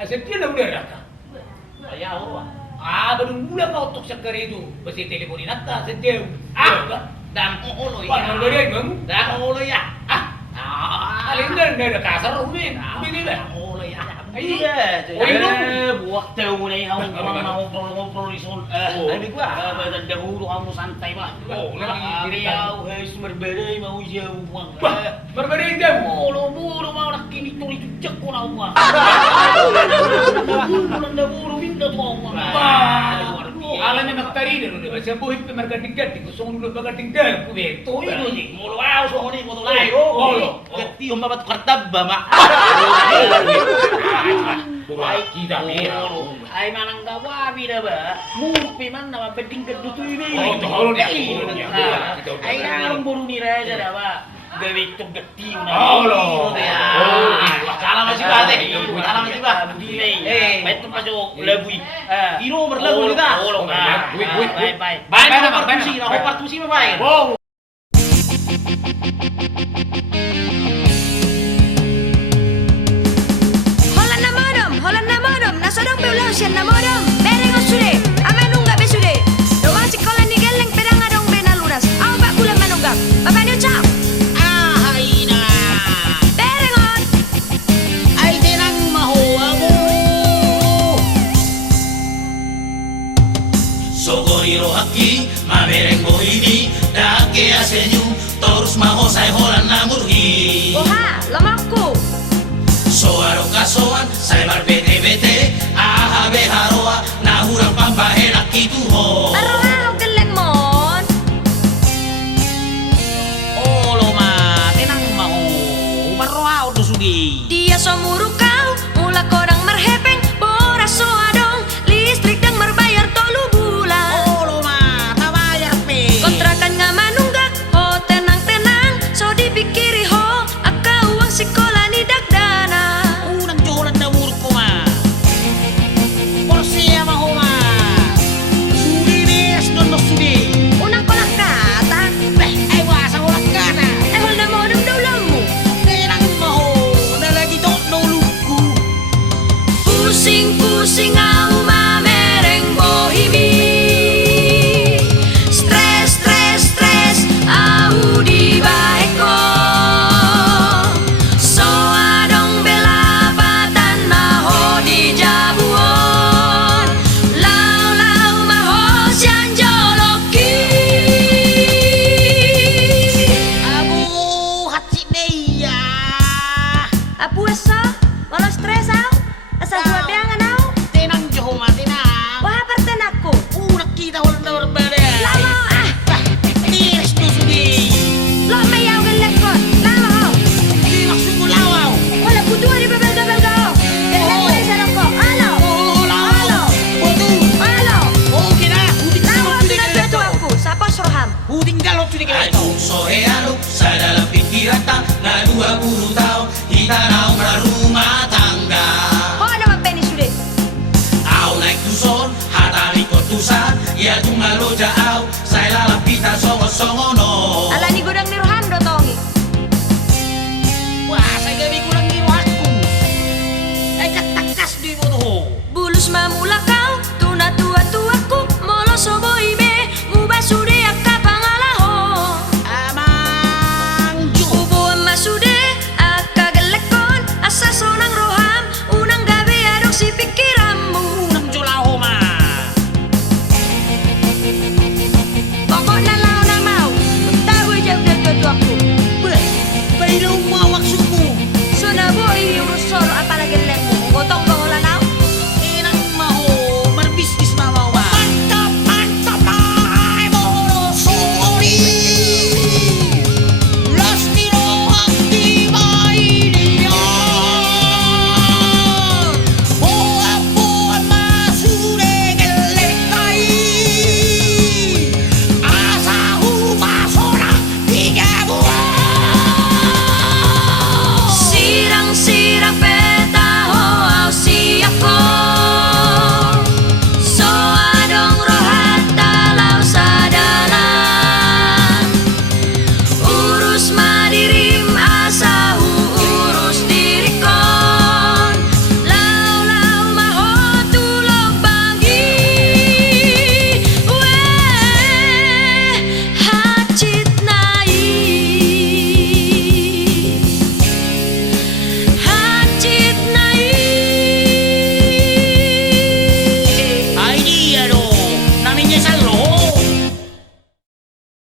Asadya na udah raka. Ayaw ba? Badung bulan kau tok sekali itu. Besi teleponin atta asadya. Dan ulo ya. Pan ngeri bang. Dan ulo ya. Alin na kasar umin. Umin ba? Ulo ya. Iya. Buat tahu mulai kamu ngobrol isul. Tapi gua badan dahulu kamu santai mah. Beliau harus berbeda mau jauh bang. Berbeda jam. Bulu mau nak kini tulis cek kau nak bang. Bulan dahulu minta tuh bang. Alam na nakatari na rin. Sa buhit pa margating-gating. Gusto ko nulog magating-gating. Kubeto. Itu sih. Mulu wow so ni moto lai. Keti om babat kartab ba ma. Ay kita pero. Ay manang gawabi na ba? Mupi man na mabeding kedutu ini. Tolong dia. Ay nang buru ni raja na ba? Dari itu geti na. Salah masih ba teh? Salah masih ba? Betul pa jo labui. Iro berlagu ni ta. Bye. Bye na partusi, na partusi ba bye. Nasodong beulao siya na modong, bereng o sude, amanong gabi sude. Doa si kola ni geleng perang adong benaluras, aw ba kulang manunggak, babanyo chao. Ay na. Berengon. Ay tinang mahuwa mo. Sogoriro aquí, mamerengo ini, dake asenyu, terus maho say holan namurhi. Oha, lamangku. Soaro kasoan, say barbete-bete, ahabe haroa, nahurang pambahenak ituho. Aroha o geleng mon. Oh lo ma, tinang mahu. Maroa udah sudi. Dia somuru kau, mula kodang merhepeng, boras so adong, listrik dan merbayar tolu bulan. Oh lo ma, tabayar pe. Kontrakan nga manunggak, ho tenang-tenang, so dipikiri ho, aka uang sekolah ni dagdana. Unang jualan na murko ma. Porsiya mahu ma. Sudi des dono sudi. Unang kolak kata, Ay wasa ulang kana. ehol na modong daw lang mo. Tinang mahu, na lagi dono luku. Pusing-pusing ang mamereng bohimi. Stres, au di baik ko. So adong belapatan maho di jabuon. Lau maho siang joloki. Abu hati deya. Apu esa, walau stres au. Asa gua beangan au. Tinang joho ma tinang. Wah perten aku. Unak kita ulang na berbeda. Lama ah. Tiris do sudi. Lo may au gelekon. Lama au. Di maksud mo lawaw. Wala kuduwa di babel-gabel ko. Gelek na isa lang ko. Alo. Alo. Alo. Okay na. Huding Lama galot ang pinagbeto ako. Sa Pasroham. Huding galot sudi ka ito. Ayung soheano, sa dalam pikiran tak, na 20 tahun, kita raw na rumah tangga. Ho naman Benny Sude. Au naik tuson, hatari kotusan, ya tungalo jauh, saya lalang pita songo-songo no.